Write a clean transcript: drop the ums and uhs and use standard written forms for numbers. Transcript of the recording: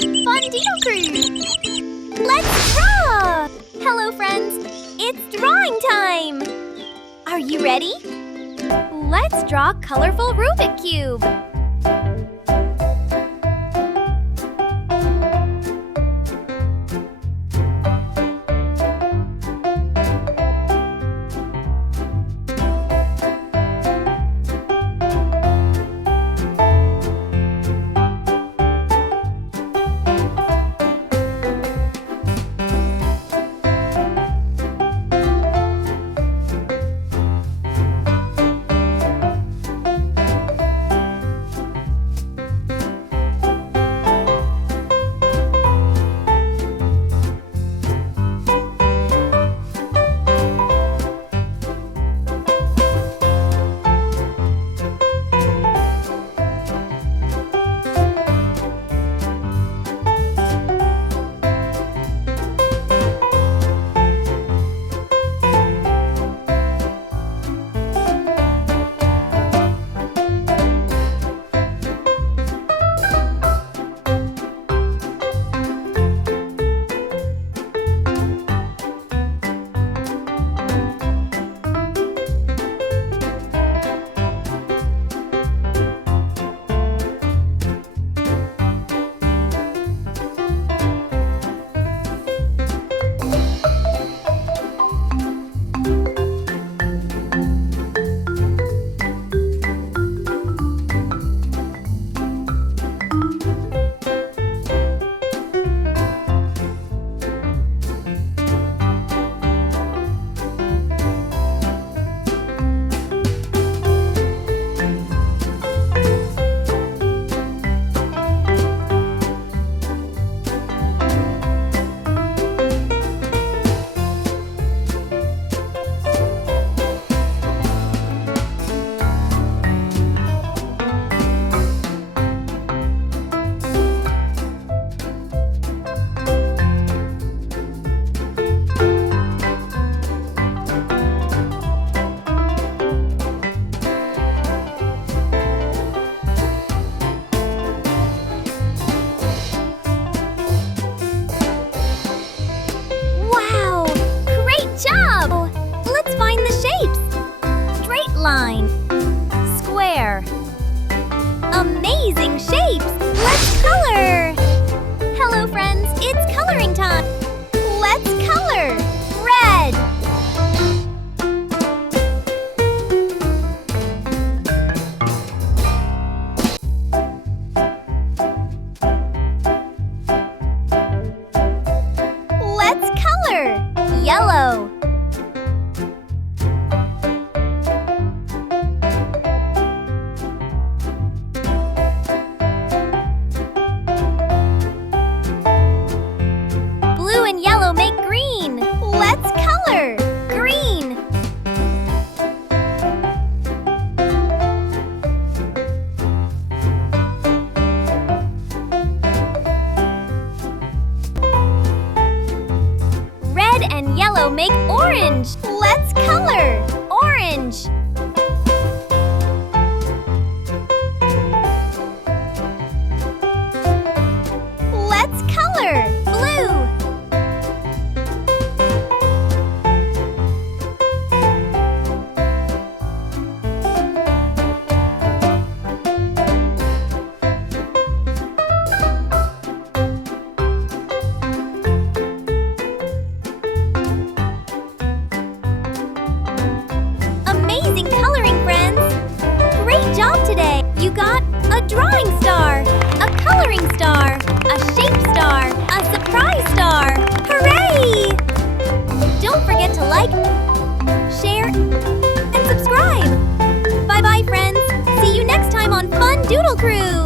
Fun Doodle Crew! Let's draw! Hello, friends! It's drawing time! Are you ready? Let's draw a colorful Rubik Cube! Line, square, amazing shapes! Let's color! Hello, friends, it's coloring time! Let's color! Red! Let's color! Yellow! Make green. Let's color. Green. Red and yellow make orange. Let's color. Orange. Let's color. Blue. Amazing coloring, friends! Great job today! You got a drawing star, a coloring star, a shape star, a surprise star! Hooray! Don't forget to like, share, and subscribe! Bye-bye, friends! See you next time on Fun Doodle Crew!